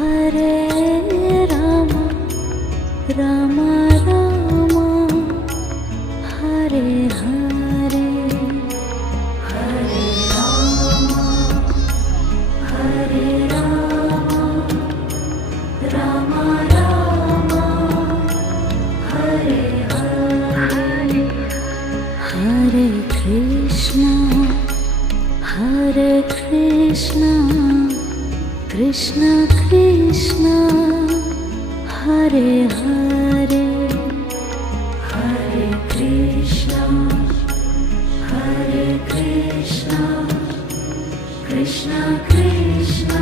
Hare Rama, Rama Rama, Hare Hare, Hare Rama, Hare Rama, Rama Rama, Hare Hare, Hare Krishna, Hare Krishna, Krishna Krishna, Hare Hare, Hare Krishna, Hare Krishna, Krishna Krishna,